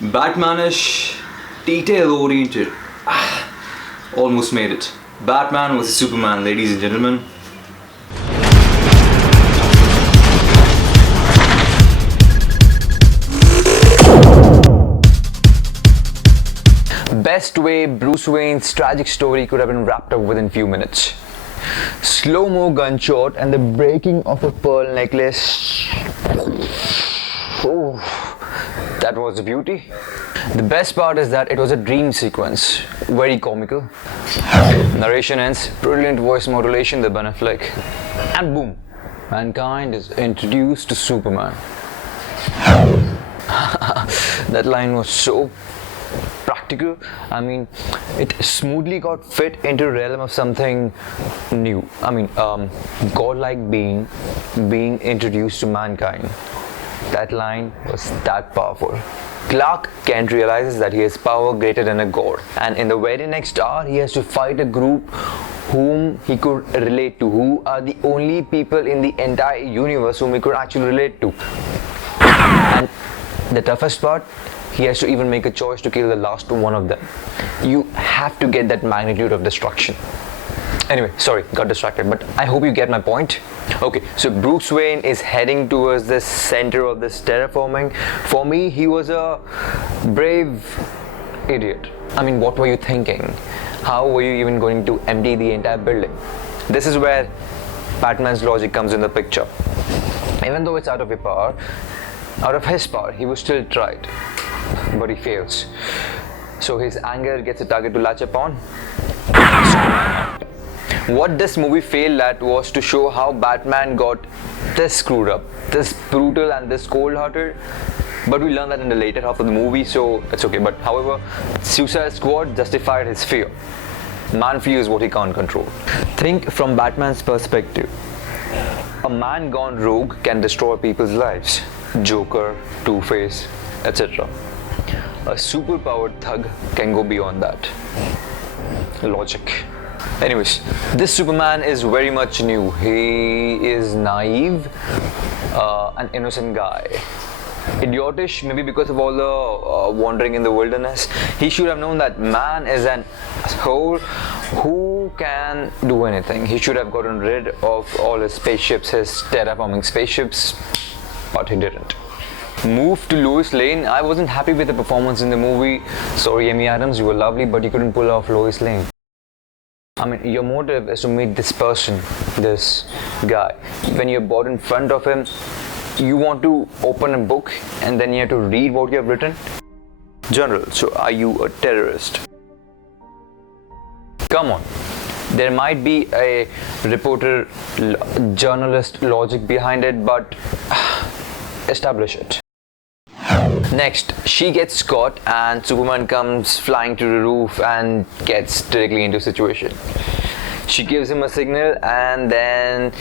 Batmanish, detail oriented. Almost made it. Batman vs Superman, ladies and gentlemen. Best way Bruce Wayne's tragic story could have been wrapped up within few minutes. Slow-mo gunshot and the breaking of a pearl necklace. Oh, that was a beauty. The best part is that it was a dream sequence, very comical. Narration ends, brilliant voice modulation, the Ben Affleck, and boom, mankind is introduced to Superman. That line was so practical. I mean, it smoothly got fit into the realm of something new. I mean, godlike being introduced to mankind. That line was that powerful. Clark Kent realizes that he has power greater than a god, and in the very next hour he has to fight a group whom he could relate to, who are the only people in the entire universe whom he could actually relate to. And the toughest part, he has to even make a choice to kill the last one of them. You have to get that magnitude of destruction. Anyway, sorry, got distracted, but I hope you get my point. Okay, so Bruce Wayne is heading towards the center of this terraforming. For me, he was a brave idiot. I mean, what were you thinking? How were you even going to empty the entire building? This is where Batman's logic comes in the picture. Even though it's out of his power, he was still tried, but he fails. So his anger gets a target to latch upon. What this movie failed at was to show how Batman got this screwed up, this brutal and this cold-hearted. But we learned that in the later half of the movie, so it's okay. But however, Suicide Squad justified his fear. Man fears what he can't control. Think from Batman's perspective. A man gone rogue can destroy people's lives. Joker, Two-Face, etc. A superpowered thug can go beyond that. Logic. Anyways, this Superman is very much new. He is naive, an innocent guy. Idiotish, maybe because of all the wandering in the wilderness. He should have known that man is an asshole who can do anything. He should have gotten rid of all his spaceships, his terraforming spaceships, but he didn't. Move to Lois Lane. I wasn't happy with the performance in the movie. Sorry, Amy Adams, you were lovely, but you couldn't pull off Lois Lane. I mean, your motive is to meet this person, this guy. When you're brought in front of him, you want to open a book and then you have to read what you have written. General, so are you a terrorist? Come on. There might be a reporter, journalist logic behind it, but establish it. Next, she gets caught and Superman comes flying to the roof and gets directly into a situation. She gives him a signal and then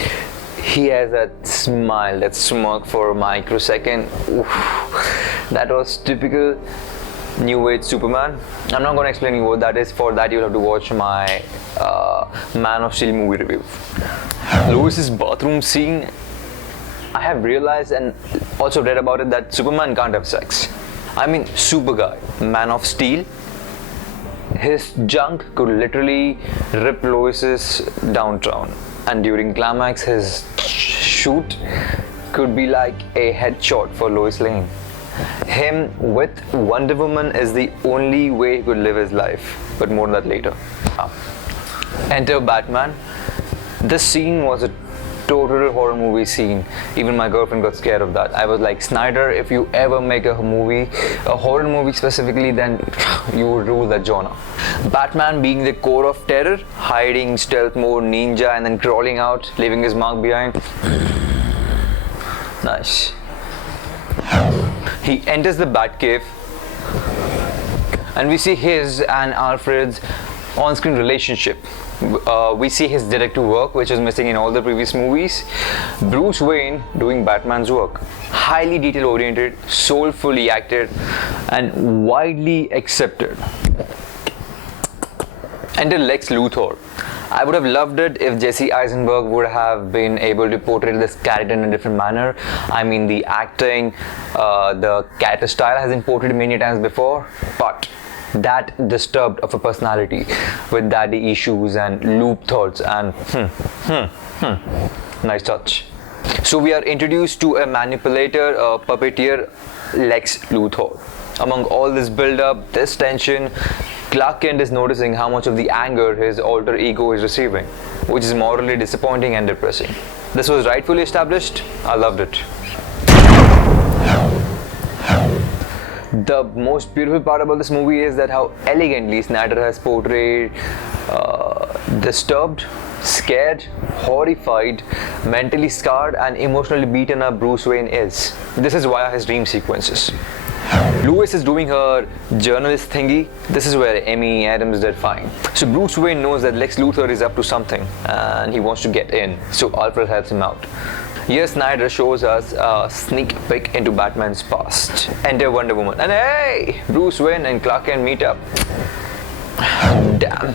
he has that smile, that smirk for a microsecond. Oof. That was typical New Age Superman. I'm not going to explain you what that is. For that, you'll have to watch my Man of Steel movie review. Lois's bathroom scene, I have realized and also read about it that Superman can't have sex. I mean, super guy, Man of Steel, his junk could literally rip Lois's downtown, and during climax his shoot could be like a headshot for Lois Lane. Him with Wonder Woman is the only way he could live his life, but more on that later. Enter Batman. This scene was a total horror movie scene. Even my girlfriend got scared of that. I was like, Snyder, if you ever make a movie, a horror movie specifically, then you would rule that genre. Batman being the core of terror, hiding, stealth mode, ninja, and then crawling out, leaving his mark behind. Nice. He enters the Batcave and we see his and Alfred's on-screen relationship. We see his detective work, which is missing in all the previous movies. Bruce Wayne doing Batman's work. Highly detail-oriented, soulfully acted, and widely accepted. Enter Lex Luthor. I would have loved it if Jesse Eisenberg would have been able to portray this character in a different manner. I mean, the acting, the character style has been portrayed many times before, but that disturbed of a personality with daddy issues and loop thoughts and nice touch. So we are introduced to a manipulator, a puppeteer, Lex Luthor. Among all this build-up, this tension, Clark Kent is noticing how much of the anger his alter ego is receiving, which is morally disappointing and depressing. This was rightfully established. I loved it. The most beautiful part about this movie is that how elegantly Snyder has portrayed disturbed, scared, horrified, mentally scarred and emotionally beaten up Bruce Wayne is. This is via his dream sequences. Lois is doing her journalist thingy. This is where Amy Adams did fine. So Bruce Wayne knows that Lex Luthor is up to something and he wants to get in. So Alfred helps him out. Here Snyder shows us a sneak peek into Batman's past. Enter Wonder Woman and hey! Bruce Wayne and Clark Kent meet up. Damn.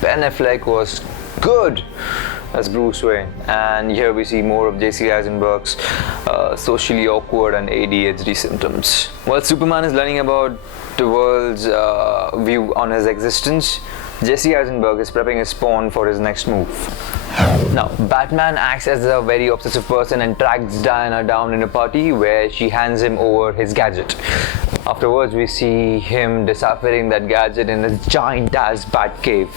Ben Affleck was good as Bruce Wayne, and here we see more of Jesse Eisenberg's socially awkward and ADHD symptoms. While Superman is learning about the world's view on his existence, Jesse Eisenberg is prepping his pawn for his next move. Now, Batman acts as a very obsessive person and tracks Diana down in a party where she hands him over his gadget. Afterwards, we see him deciphering that gadget in a giant-ass Batcave.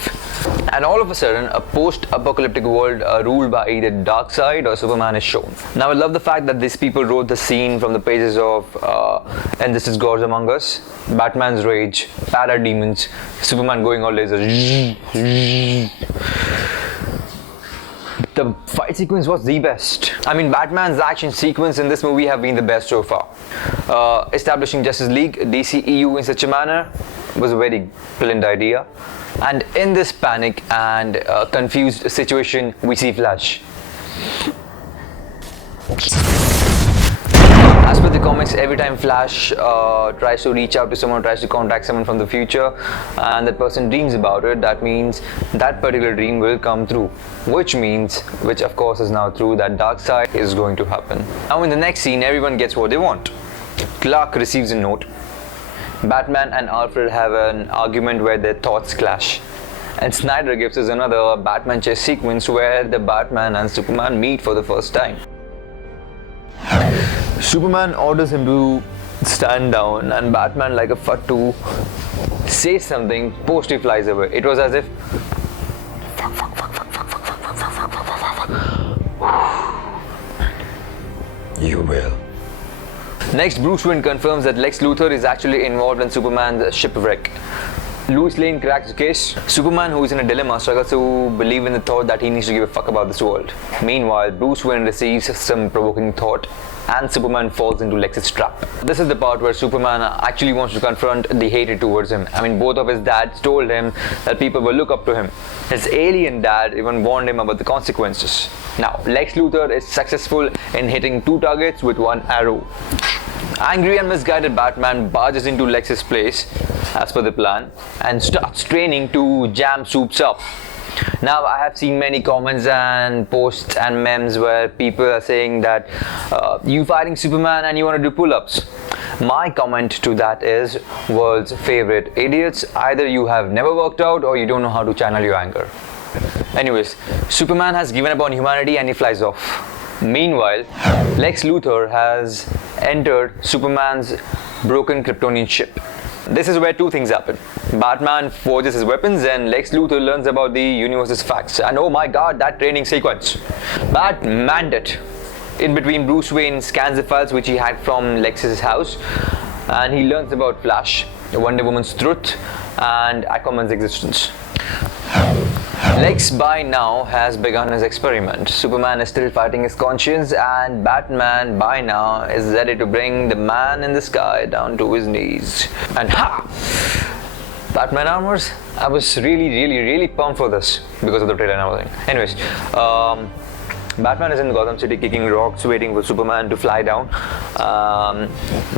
And all of a sudden, a post-apocalyptic world ruled by either Darkseid or Superman is shown. Now, I love the fact that these people wrote the scene from the pages of And This Is Gods Among Us, Batman's Rage, Parademons, Superman going all laser. The fight sequence was the best. I mean, Batman's action sequence in this movie have been the best so far. Establishing Justice League, DCEU in such a manner was a very brilliant idea. And in this panic and confused situation, we see Flash. As per the comics, every time Flash tries to reach out to someone, tries to contact someone from the future, and that person dreams about it, that means that particular dream will come true. Which of course is now true, that Darkseid is going to happen. Now in the next scene, everyone gets what they want. Clark receives a note. Batman and Alfred have an argument where their thoughts clash. And Snyder gives us another Batman chase sequence where the Batman and Superman meet for the first time. Superman orders him to stand down and Batman, like a fattu, says something, post he flies away. It was as if you will. Next, Bruce Wayne confirms that Lex Luthor is actually involved in Superman's shipwreck. Lois Lane cracks the case. Superman, who is in a dilemma, struggles to believe in the thought that he needs to give a fuck about this world. Meanwhile, Bruce Wayne receives some provoking thought and Superman falls into Lex's trap. This is the part where Superman actually wants to confront the hatred towards him. I mean, both of his dads told him that people will look up to him. His alien dad even warned him about the consequences. Now, Lex Luthor is successful in hitting 2 targets with 1 arrow. Angry and misguided Batman barges into Lex's place, as per the plan, and starts training to jam Soups up. Now, I have seen many comments and posts and memes where people are saying that you fighting Superman and you want to do pull-ups. My comment to that is, world's favorite idiots, either you have never worked out or you don't know how to channel your anger. Anyways, Superman has given up on humanity and he flies off. Meanwhile, Lex Luthor has entered Superman's broken Kryptonian ship. This is where 2 things happen. Batman forges his weapons and Lex Luthor learns about the universe's facts. And oh my god, that training sequence. Batman it. In between, Bruce Wayne scans the files which he had from Lex's house and he learns about Flash, Wonder Woman's truth and Aquaman's existence. Lex by now has begun his experiment. Superman is still fighting his conscience and Batman by now is ready to bring the man in the sky down to his knees. And ha! Batman armors? I was really pumped for this because of the trailer and everything. Anyways, Batman is in Gotham City kicking rocks waiting for Superman to fly down.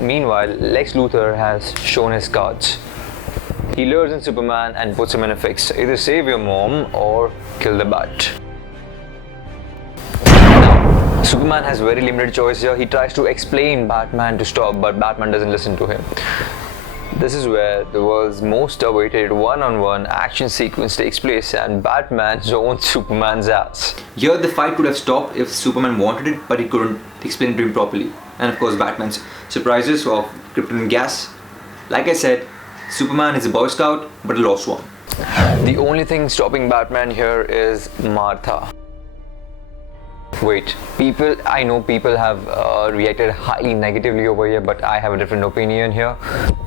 Meanwhile, Lex Luthor has shown his cards. He lures in Superman and puts him in a fix. Either save your mom or kill the Bat. Now, Superman has very limited choice here. He tries to explain Batman to stop, but Batman doesn't listen to him. This is where the world's most awaited one-on-one action sequence takes place and Batman zones Superman's ass. Here the fight could have stopped if Superman wanted it, but he couldn't explain it to him properly. And of course Batman's surprises of kryptonite gas. Like I said, Superman is a Boy Scout, but a lost one. The only thing stopping Batman here is Martha. Wait, I know people have reacted highly negatively over here, but I have a different opinion here.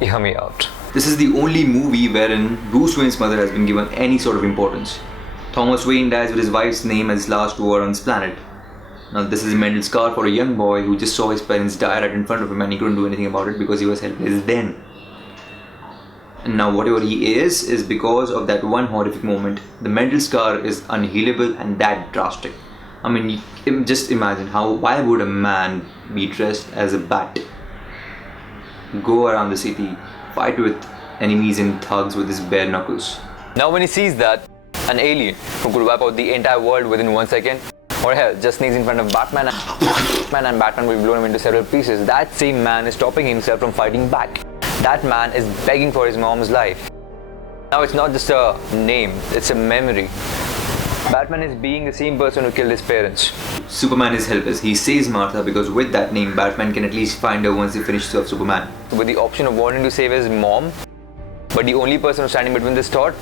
Hear me out. This is the only movie wherein Bruce Wayne's mother has been given any sort of importance. Thomas Wayne dies with his wife's name as his last word on this planet. Now this is a mental scar for a young boy who just saw his parents die right in front of him and he couldn't do anything about it because he was helpless then. And now whatever he is because of that one horrific moment. The mental scar is unhealable and that drastic. I mean, just imagine why would a man be dressed as a bat, go around the city, fight with enemies and thugs with his bare knuckles. Now when he sees that, an alien who could wipe out the entire world within 1 second, or hell, just sneaks in front of Batman and Batman will blow him into several pieces, that same man is stopping himself from fighting back. That man is begging for his mom's life. Now it's not just a name, it's a memory. Batman is being the same person who killed his parents. Superman is helpless. He saves Martha because with that name, Batman can at least find her once he finishes off Superman. With the option of wanting to save his mom, but the only person who's standing between this thought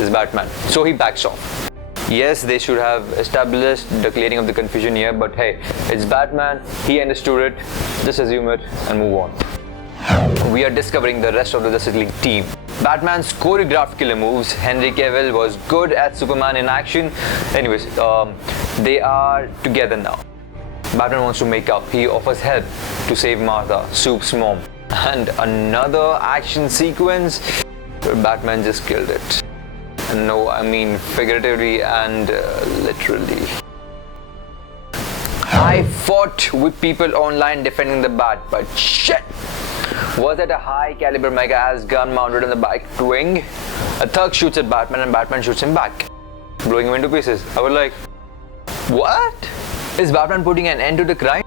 is Batman. So he backs off. Yes, they should have established the clearing of the confusion here, but hey, it's Batman, he understood it, just assume it and move on. We are discovering the rest of the Justice League team. Batman's choreographed killer moves. Henry Cavill was good at Superman in action. Anyways, they are together now. Batman wants to make up. He offers help to save Martha, Soup's mom. And another action sequence where Batman just killed it. And no, I mean figuratively and literally. I fought with people online defending the Bat, but shit! Was that a high caliber mega ass gun mounted on the back wing? A thug shoots at Batman and Batman shoots him back, blowing him into pieces. I was like, what? Is Batman putting an end to the crime?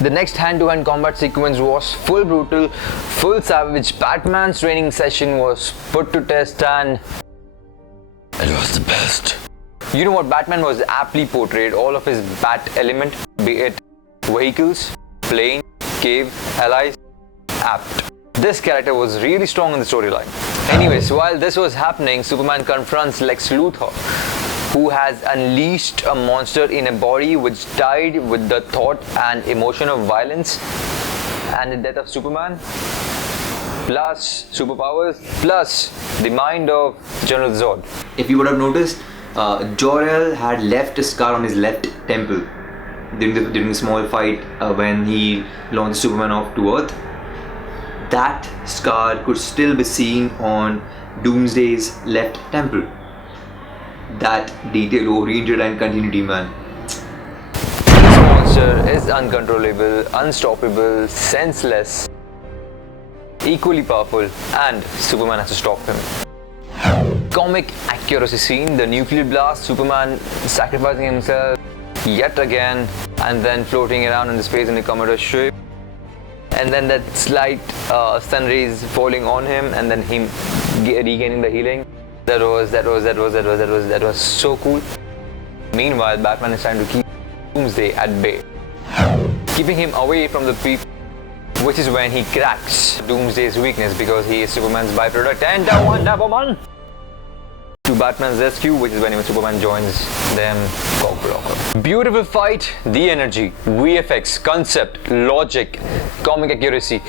The next hand-to-hand combat sequence was full brutal, full savage. Batman's training session was put to test and it was the best. You know what? Batman was aptly portrayed, all of his bat element, be it vehicles, plane, cave, allies, apt. This character was really strong in the storyline. Anyways, while this was happening, Superman confronts Lex Luthor, who has unleashed a monster in a body which died with the thought and emotion of violence and the death of Superman, plus superpowers, plus the mind of General Zod. If you would have noticed, Jor-El had left a scar on his left temple during the small fight when he launched Superman off to Earth. That scar could still be seen on Doomsday's left temple. That detail oriented and continuity, man. This monster is uncontrollable, unstoppable, senseless, equally powerful, and Superman has to stop him. Comic accuracy scene, the nuclear blast, Superman sacrificing himself yet again and then floating around in the space in a commodore ship, and then that slight sun rays falling on him and then him regaining the healing. That was so cool. Meanwhile, Batman is trying to keep Doomsday at bay, keeping him away from the people, which is when he cracks Doomsday's weakness because he is Superman's byproduct and number one to Batman's rescue, which is when even Superman joins them. Cockblocker. Beautiful fight, the energy, VFX, concept, logic, comic accuracy.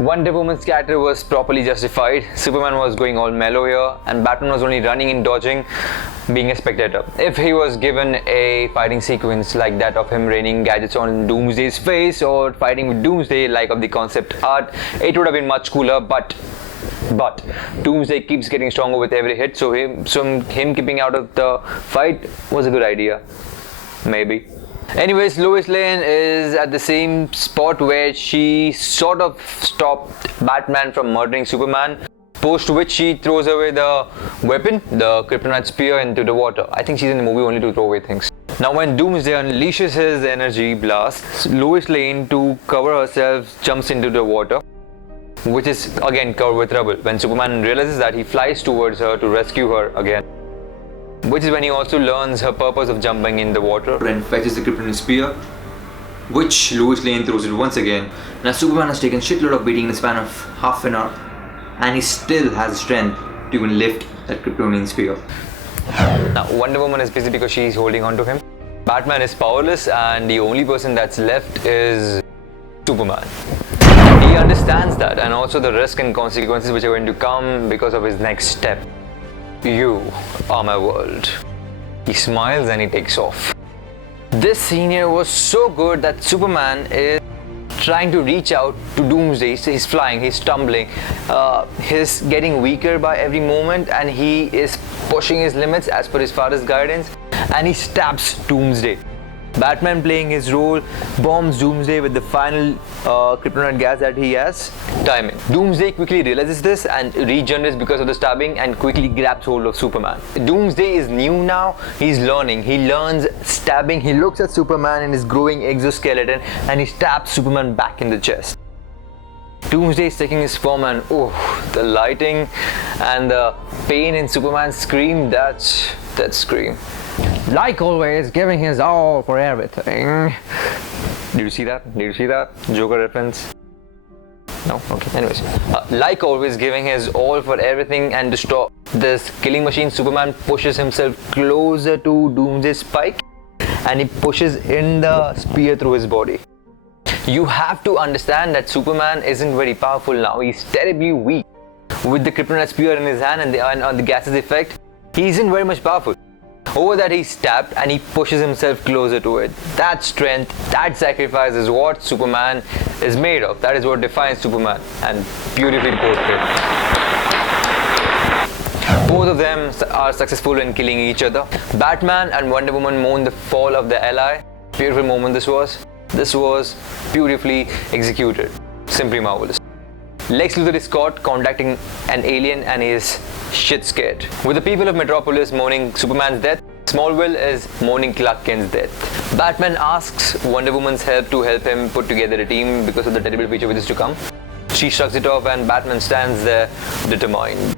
Wonder Woman's character was properly justified. Superman was going all mellow here and Batman was only running and dodging, being a spectator. If he was given a fighting sequence like that of him raining gadgets on Doomsday's face or fighting with Doomsday like of the concept art, it would have been much cooler, but Doomsday keeps getting stronger with every hit, so him keeping out of the fight was a good idea, maybe. Anyways, Lois Lane is at the same spot where she sort of stopped Batman from murdering Superman Post which she throws away the weapon, the kryptonite spear, into the water. I think she's in the movie only to throw away things. Now when Doomsday unleashes his energy blast, Lois Lane, to cover herself, jumps into the water, which is again covered with rubble. When Superman realizes that, he flies towards her to rescue her again, which is when he also learns her purpose of jumping in the water. And fetches the kryptonite spear, which Lois Lane throws it once again. Now Superman has taken shitload of beating in the span of half an hour, and he still has the strength to even lift that kryptonian spear. Now Wonder Woman is busy because she's holding on to him. Batman is powerless, and the only person that's left is Superman. He understands that, and also the risk and consequences which are going to come because of his next step. You are my world. He smiles and he takes off. This scene here was so good that Superman is trying to reach out to Doomsday. He's flying, he's stumbling, he's getting weaker by every moment, and he is pushing his limits as per his father's guidance, and he stabs Doomsday. Batman, playing his role, bombs Doomsday with the final kryptonite gas that he has. Timing. Doomsday quickly realizes this and regenerates because of the stabbing, and quickly grabs hold of Superman. Doomsday is new now. He's learning. He learns stabbing. He looks at Superman in his growing exoskeleton and he stabs Superman back in the chest. Doomsday is taking his form, and the lighting and the pain in Superman's scream, that scream. Like always, giving his all for everything. Did you see that? Did you see that? Joker reference? No? Okay, anyways. Like always, giving his all for everything, and to stop this killing machine, Superman pushes himself closer to Doomsday's spike, and he pushes in the spear through his body. You have to understand that Superman isn't very powerful now. He's terribly weak. With the kryptonite spear in his hand and the gas's effect, he isn't very much powerful. Over that, he's stabbed and he pushes himself closer to it. That strength, that sacrifice is what Superman is made of. That is what defines Superman, and beautifully portrayed. Both of them are successful in killing each other. Batman and Wonder Woman mourn the fall of their ally. Beautiful moment this was. This was beautifully executed. Simply marvelous. Lex Luthor is caught contacting an alien and he is shit scared. With the people of Metropolis mourning Superman's death, Smallville is mourning Clark Kent's death. Batman asks Wonder Woman's help to help him put together a team because of the terrible future which is to come. She shrugs it off and Batman stands there determined.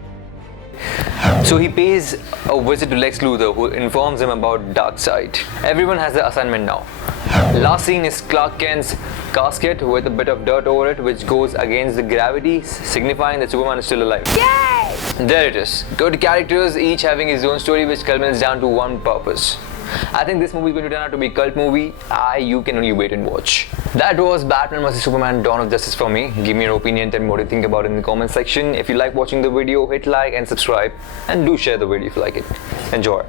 So he pays a visit to Lex Luthor, who informs him about Darkseid. Everyone has their assignment now. Last scene is Clark Kent's casket with a bit of dirt over it, which goes against the gravity, signifying that Superman is still alive. Yay! There it is. Good characters, each having his own story, which culminates down to one purpose. I think this movie is going to turn out to be a cult movie. You can only wait and watch. That was Batman vs Superman: Dawn of Justice for me. Give me your opinion, tell me what you think about it in the comment section. If you like watching the video, hit like and subscribe, and do share the video if you like it. Enjoy.